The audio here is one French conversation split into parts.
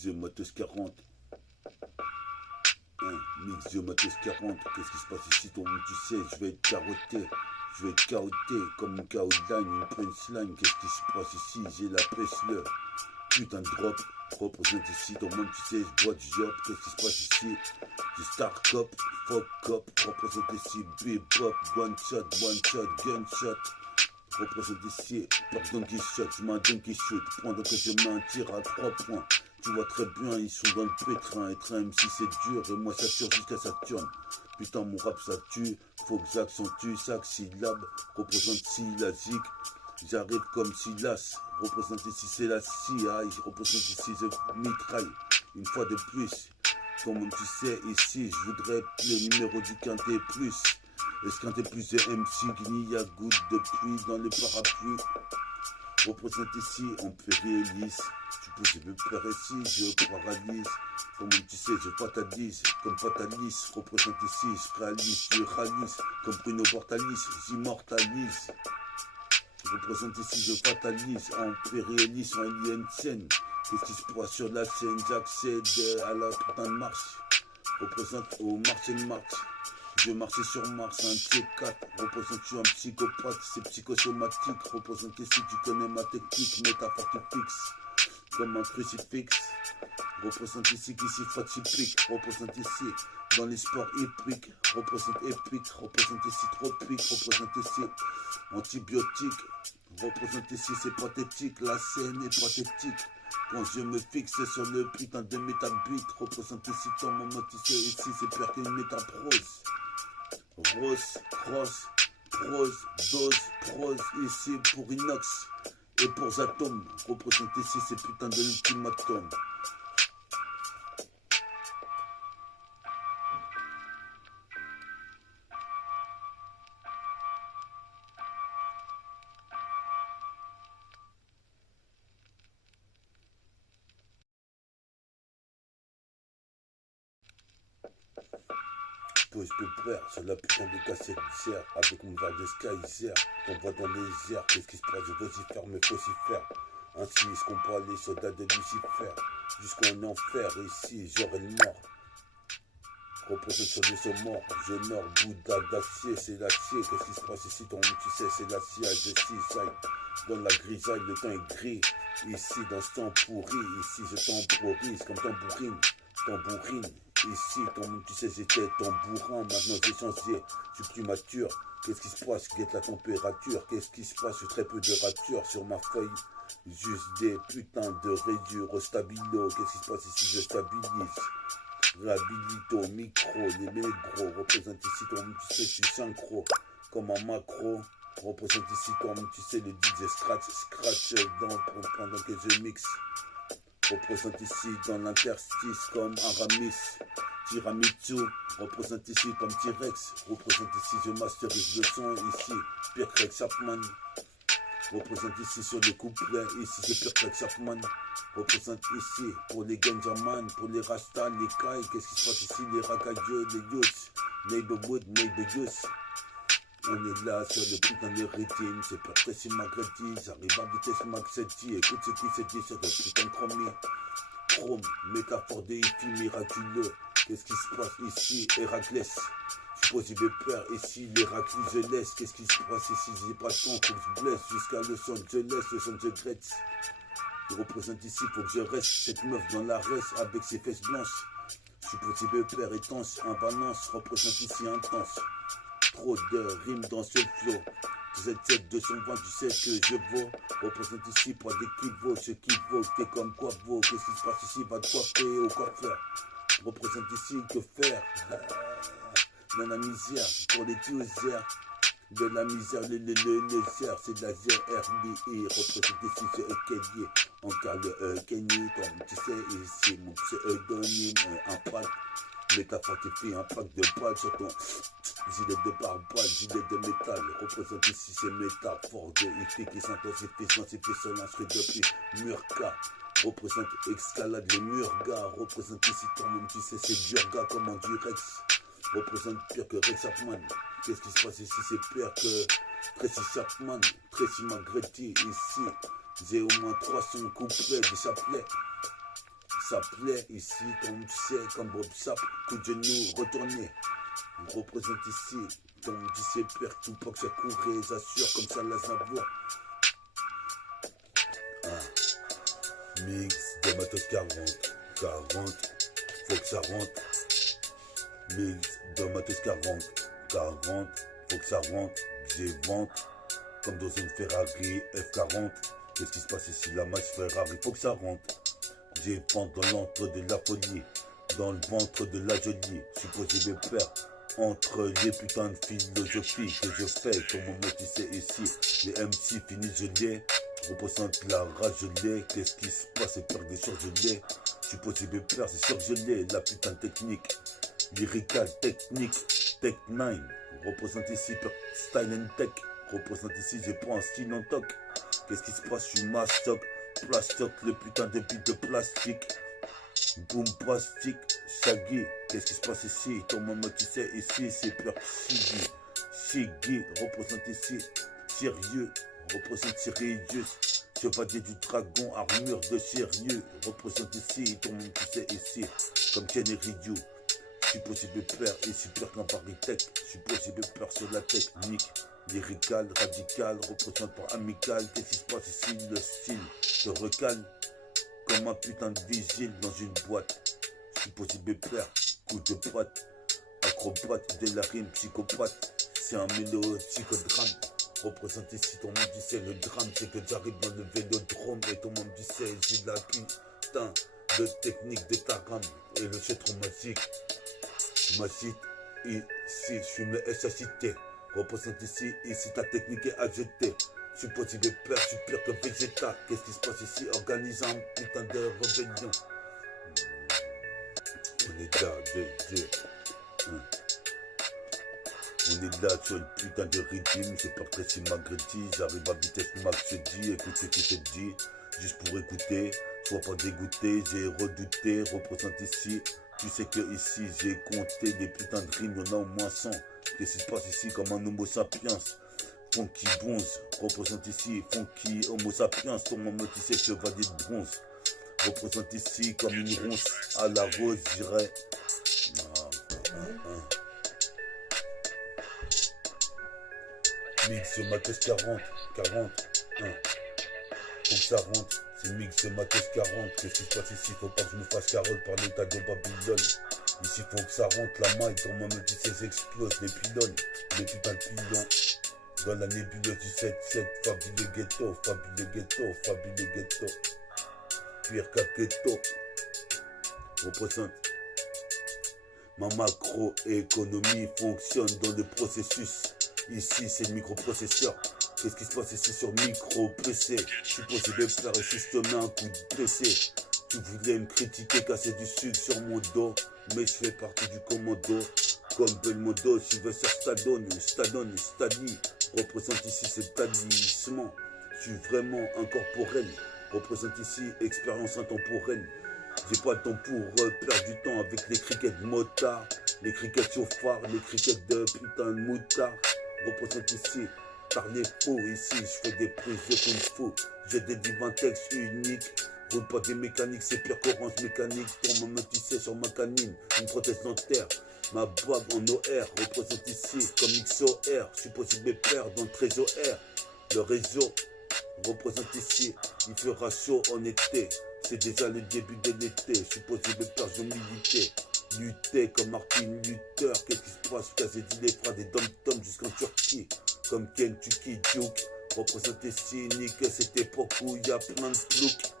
Mix The Matos 40. Mix The Matos 40. Qu'est-ce qui se passe ici, ton monde, tu sais, je vais être carotté. Je vais être chaoté comme une chaotline, une punchline. Qu'est-ce qui se passe ici? J'ai la pêche, le putain de drop. Représente ici, ton monde, tu sais, je bois du job. Qu'est-ce qui se passe ici? J'ai Star Cop, Fuck Cop. Représente ici, Bebop, one shot, gunshot. Représente ici, par Donkey Shot, je mets un Donkey Shoot. Pendant que je mets un tir à 3 points. Tu vois très bien, ils sont dans le pétrin. Être un MC c'est dur, et moi ça tire jusqu'à ça tourne. Putain, mon rap ça tue, faut que j'accentue chaque syllabe. Représente si la zig, j'arrive comme Silas. Représente ici c'est la CIA, représente ici je mitraille. Une fois de plus, comme tu sais, ici je voudrais le numéro du quintet plus. Esquinté plus de MC, Guinea, à goutte de pluie dans le parapluie. Représente ici, on périllise. Tu peux, je veux faire ici, je paralyse. Comme tu sais, je fatalise, comme fatalise. Représente ici, je réalise, je réalise. Comme Bruno Bortalis, j'immortalise. Représente ici, je fatalise. En périllise, en alien scène. Qu'est-ce qui se passe sur la scène? J'accède à la putain de marche. Représente au marché de Mars. Je marchais sur Mars, un T4, représente-tu un psychopathe, c'est psychosomatique, représente si tu connais ma technique, métaphore qui fixe, comme un crucifix, représente ici qui s'y fatipique, représente ici dans les sports épiques, représente épique, représente ici tropique, représente ici antibiotique, représente ici c'est pathétique, la scène est pathétique. Quand je me fixe sur le putain de métabit, représente ici ton moment, tu sais, ici c'est pire qu'une métaprose. Rose, cross, prose, dose, prose, ici pour inox et pour Zatom. Représente ici ces putains de l'ultimatum. Je peux faire sur la putain de cassette d'hier avec mon verre de Skyzer. T'envoies dans les airs, qu'est-ce qui se passe? Je vocifère, mais vocifère. Ainsi est-ce qu'on parle les soldats de Lucifer jusqu'en enfer, ici j'aurai le mort. Reposé sur des sommes morts, je meurs, Bouddha d'acier, c'est l'acier. Qu'est-ce qui se passe ici? Ton monde, tu sais, c'est l'acier, je cisaille. Dans la grisaille, le temps est gris. Ici, dans ce temps pourri, ici je temporise comme tambourine. Ici, ton monde, tu sais, j'étais tambourin. Maintenant, j'ai changé, je suis plus mature. Qu'est-ce qui se passe? Guette la température. Qu'est-ce qui se passe? J'ai très peu de ratures sur ma feuille. Juste des putains de rayures au stabilo. Qu'est-ce qui se passe ici? Je stabilise. Réhabilito, micro, les négros. Représente ici, ton monde, tu sais, je suis synchro. Comme un macro. Représente ici, ton monde, tu sais, le DJ scratch pendant que je mixe. Représente ici dans l'interstice comme Aramis, Tiramisu, représente ici comme T-Rex, représente ici je masterise le son, ici pire que Chapman, représente ici sur le couplet, ici c'est pire que Chapman, représente ici pour les Ganjaman, pour les Rasta, les Kai, qu'est-ce qui se passe ici, les Rakadio, les Youths, Neighborhood, Youth. On est là sur le putain de rythme, c'est pas très si Magreti, j'arrive à vitesse max 7, écoute ce qui s'est dit sur le putain de chrome, métaphore de hippie miraculeux, qu'est-ce qui se passe ici, Héraclès, je suppose il veut peur, ici l'Héraclès je laisse, qu'est-ce qui se passe ici, j'ai pas le temps, faut que je blesse, jusqu'à Los Angeles, je représente ici, faut que je reste, cette meuf dans la reste, avec ses fesses blanches, je suppose il veut peur, étanche, imbalance, représente ici intense. Trop de rimes dans ce flow. 17 220, tu sais que je vaux. Représente ici pour des qui vaut, ce qui vaut, t'es comme quoi vaut. Qu'est-ce qui se passe ici? Va te coiffer au coiffeur. Représente ici que faire dans la misère, pour les users. De la misère, les airs, c'est de la ZRBI. Représente ici ce Kenny. Encore le Kenny, comme tu sais, ici mon pseudonyme, impact. Métaphore qui fait un pack de balles sur ton gilet de pare-balles, gilet de métal. Représente ici ces métaphores de effet qui s'intensifient sur l'instru depuis Murka. Représente escalade les Murgas. Représente ici ton monde, tu sais, c'est Durga comme en Durex. Représente pire que Rex Chapman. Qu'est-ce qui se passe ici? C'est pire que Tracy Chapman, Tracy Magretti. Ici, j'ai au moins 300 couplets de chapelets. ça plaît ici, comme tu sais, comme Bob Sap, coup de genou retourné. On représente ici, comme tu sais, père, tout pas que ça court et assure comme ça la Zavoie. Mix de matos 40, faut que ça rentre. Mix de matos 40, faut que ça rentre. J'ai vente, comme dans une Ferrari F40. Qu'est-ce qui se passe ici, la masse Ferrari, faut que ça rentre. J'ai vente dans l'antre de la folie, dans le ventre de la jolie. Supposé de père, entre les putains de philosophies que je fais, comme on me disait ici. Les MC finis gelés, représente la rage gelée. Qu'est-ce qui se passe, c'est peur des choses gelées. Supposé de père, c'est sûr que je l'ai, la putain de technique. Lyrical, technique, Tech 9. Représente ici Style and Tech. Représente ici, j'ai pas un style en toc. Qu'est-ce qui se passe, je suis mastoc. Plastoc, le putain de bite de plastique. Boom plastique, Shaggy. Qu'est-ce qui se passe ici? Ton maman qui sait ici, c'est peur Shiggy. Shiggy, représente ici. Sirius, représente Sirius. Chevalier du dragon, armure de Sirius. Représente ici, ton maman qui sait ici. Comme Kenny Ryu. Je suis possible peur et super qu'un Paris-Tech. Je suis possible peur sur la technique. Lyrical, radical, représente par amical. Qu'est-ce qui se passe ici? Le style te recale comme un putain de vigile dans une boîte. Je suis possible peur, coup de patte. Acrobate de la rime, psychopathe. C'est un psychodrame. Représente ici, ton monde dit c'est le drame. C'est que j'arrive dans le vélodrome et ton monde dit c'est j'ai la putain de technique de ta rame. Et le chatron magique. Ma cite, ici, je suis le SHT. Représente ici ta technique est à jeter. Je suis possible de peur, je suis pire que Vegeta. Qu'est-ce qui se passe ici? Organise un putain de rébellion. On est là, on est là sur une putain de rythme. C'est pas très si Magreti. J'arrive à vitesse max, je dis. Écoute ce que je te dis. Juste pour écouter. Sois pas dégoûté, j'ai redouté. Représente ici. Tu sais que ici j'ai compté les putains de rimes, y'en a au moins 100. Qu'est-ce qui se passe ici comme un homo sapiens? Funky bronze, représente ici funky homo sapiens. Ton maman qui sait chevalier de bronze. Représente ici comme une ronce à la rose, je dirais. Mix sur Matos 40, faut que ça rentre. C'est Mix sur Matos 40. Qu'est-ce qui se passe ici? Faut pas que je me fasse carotte par l'état de Babylone. Ici faut que ça rentre la maille. Ton maman qui sait explose les pylônes. Les putains de pylônes. Dans la nébuleuse du 7-7. Fabuleux ghetto, fabuleux ghetto, fabuleux ghetto. Pire qu'à ghetto. Représente. Ma macroéconomie fonctionne dans le processus. Ici c'est le microprocesseur. Qu'est-ce qui se passe ici sur micro-PC? Je suis possible de faire et juste te mets un coup de PC. Tu voulais me critiquer, casser du sucre sur mon dos. Mais je fais partie du commando. Comme Belmondo, je veux sur Stallone, Stali. Représente ici cet talisman. Je suis vraiment incorporel. Représente ici expérience intemporelle. J'ai pas le temps pour perdre du temps avec les crickets de motard. Les crickets chauffards, les crickets de putain de moutard. Représente ici. Parler faux ici, je fais des prises de kung fu. J'ai des divins textes uniques. Roule pas des mécaniques, c'est pire qu'orange mécanique. Ton maman tu sais sur ma canine, une prothèse dentaire. Ma bague en OR représente ici comme XOR. Je suis possible de perdre dans le trésor R. Le réseau représente ici, il fera chaud en été. C'est déjà le début de l'été. Je suis possible de perdre, je militer. Lutter comme Martin Luther. Qu'est-ce qui se passe? Casser dit les phrases des dom-toms jusqu'en Turquie. Comme Kentucky Duke. Représente ici, nique cette époque où il y a plein de ploucs.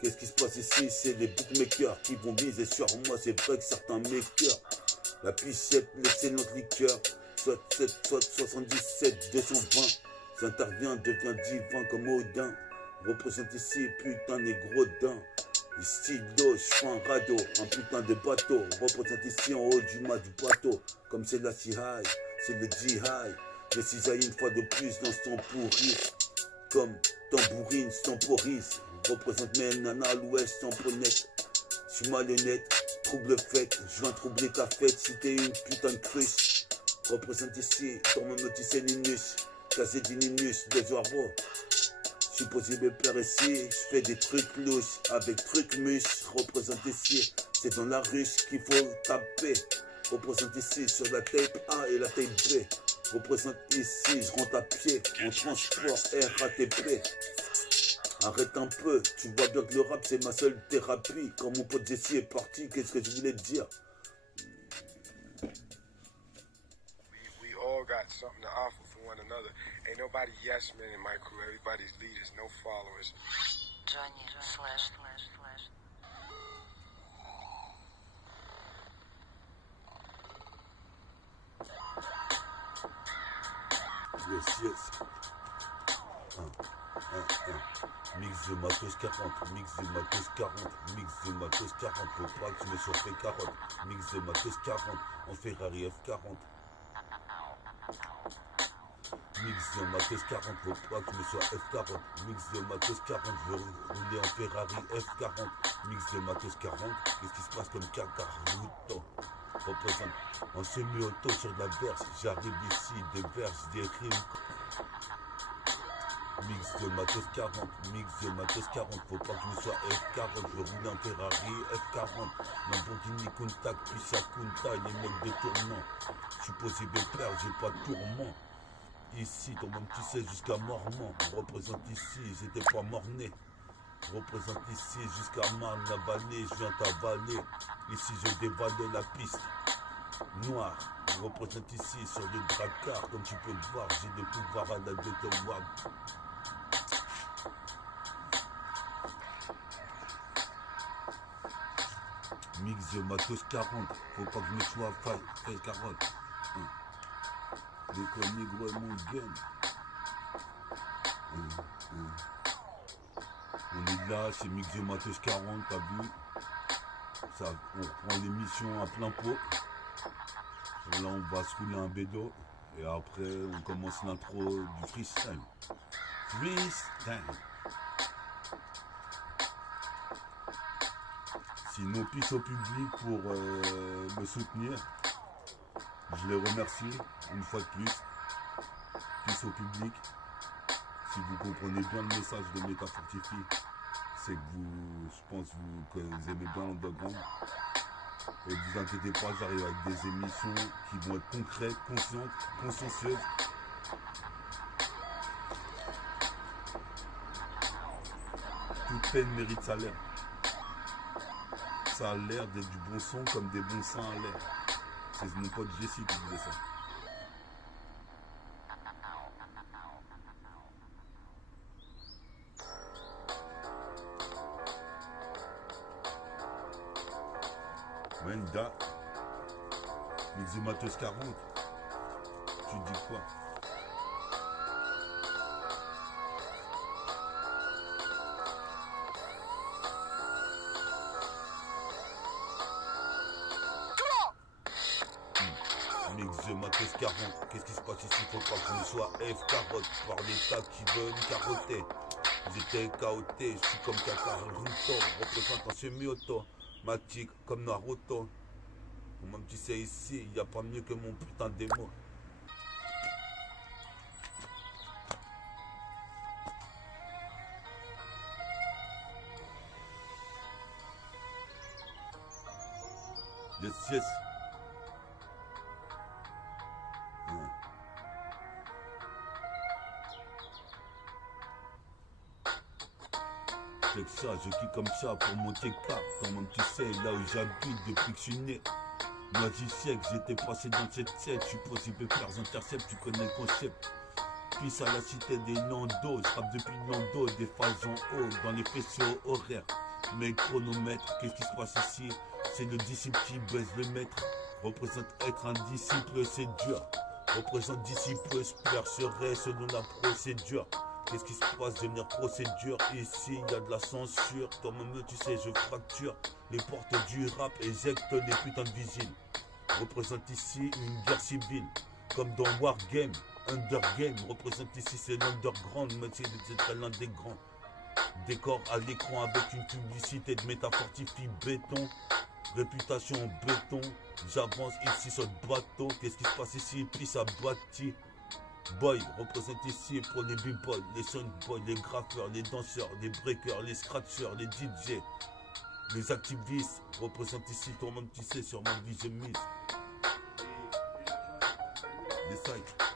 Qu'est-ce qui se passe ici? C'est les bookmakers qui vont viser sur moi. C'est vrai que certains makers. La pichette, l'excellente liqueur. Soit 77, 220. J'interviens, devient divin comme Odin. Représente ici, putain négro d'un. Stylo, je fais un radeau, un putain de bateau. Représente ici en haut du mât du bateau. Comme c'est la C-High, c'est le G-High. Je cisaille une fois de plus dans ce temps pourri. Comme tambourine, temporise. Représente mes nanas à l'ouest, tamponnette. Je suis malhonnête, trouble fête. Je viens troubler ta fête si t'es une putain de cruche. Représente ici, ton même c'est Linus. Casé d'Ininus, des oiseaux. Je Je suis posé mes pères ici, je fais des trucs louches avec trucs mûches. Représente ici, c'est dans la ruche qu'il faut taper. Représente ici sur la tape A et la tape B. Représente ici, je rentre à pied en transport RATP. Arrête un peu, tu vois bien que le rap c'est ma seule thérapie. Quand mon pote Jesse est parti, qu'est-ce que je voulais te dire? We all got something to offer for one another. Ain't nobody yes man in my crew. Everybody's leaders, no followers. Johnny slash. Yes, yes. Mix de matos 40, mix de matos 40, mix de matos 40, faut pas que je me sois fait carotte. Mix de matos 40, en Ferrari F40. Mix de matos 40, faut pas que je me sois F40. Mix de matos 40, je veux rouler en Ferrari F40. Mix de matos 40, qu'est-ce qui se passe comme Kakaruto? Représente en semi-auto sur de la verse, j'arrive ici, des verses, des rimes. Mix de matos 40, mix de matos 40, faut pas que je me sois F40, je veux rouler en Ferrari F40. Lamborghini Countach, puis ça Kunta, les mecs de tournant. Je suis posé père, j'ai pas de tourment. Ici, ton même tu sais jusqu'à Mormont. Représente ici, j'étais pas morné. Représente ici jusqu'à Marne, la vallée, je viens t'avaler. Ici, je dévalais la piste noire. Je représente ici sur le dracard, comme tu peux le voir, j'ai des pouvoirs à la Dr. Wag. Mix de matos 40, faut pas que je me sois fait carotte. L'école négro est mon gun. On est là, c'est Mix de matos 40, t'as vu? Ça, on reprend l'émission à plein pot. Là, on va se rouler un bédo. Et après, on commence l'intro du freestyle. Freestyle. Sinon, peace au public pour me soutenir. Je les remercie une fois de plus. Peace au public. Si vous comprenez bien le message de Métafortifie, c'est que vous, je pense que vous aimez bien l'underground. Et ne vous inquiétez pas, j'arrive avec des émissions qui vont être concrètes, conscientes, consciencieuses. Toute peine mérite salaire. Ça a l'air d'être du bon son comme des bons seins à l'air. C'est mon pote Jesse qui disait ça. Wenda, Mix de matos 40, tu dis quoi? Mix de matos 40, qu'est-ce qui se passe ici? Faut pas que je ne sois F40 par l'État qui veut me carotter. J'étais caoté, je suis comme Kakaruto, représente en semi-auto. Matic comme Naruto. Même tu sais ici, il n'y a pas mieux que mon putain de démo. Yes, yes. C'est que ça, je kiffe comme ça pour monter cap. Comme tu sais, là où j'habite depuis que je suis né. Moi j'y sais que j'étais passé dans cette tête. Je suis possible faire intercept, tu connais le concept. Puis à la cité des Nandos, je rappe depuis Nando, des phases en haut, dans les faisceaux horaires. Mais chronomètre, qu'est-ce qui se passe ici? C'est le disciple qui baise le maître. Représente être un disciple, c'est dur. Représente disciple, espère serait selon la procédure. Qu'est-ce qui se passe, devenir procédure? Ici, il y a de la censure. Toi-même, tu sais, je fracture les portes du rap, éjecte les putains de vigiles. Représente ici une guerre civile, comme dans Wargame, Undergame. Représente ici, c'est l'underground, métier d'être l'un des grands. Décor à l'écran avec une publicité de Métafortifie béton. Réputation en béton. J'avance ici sur le bateau. Qu'est-ce qui se passe ici? Puis ça bâtit. Boy représente ici pour les b-boys, les soundboys, les graffeurs, les danseurs, les breakers, les scratchers, les DJ, les activistes représentent ici, toi-même tu sais sur ma vie j'ai mise. Les sites.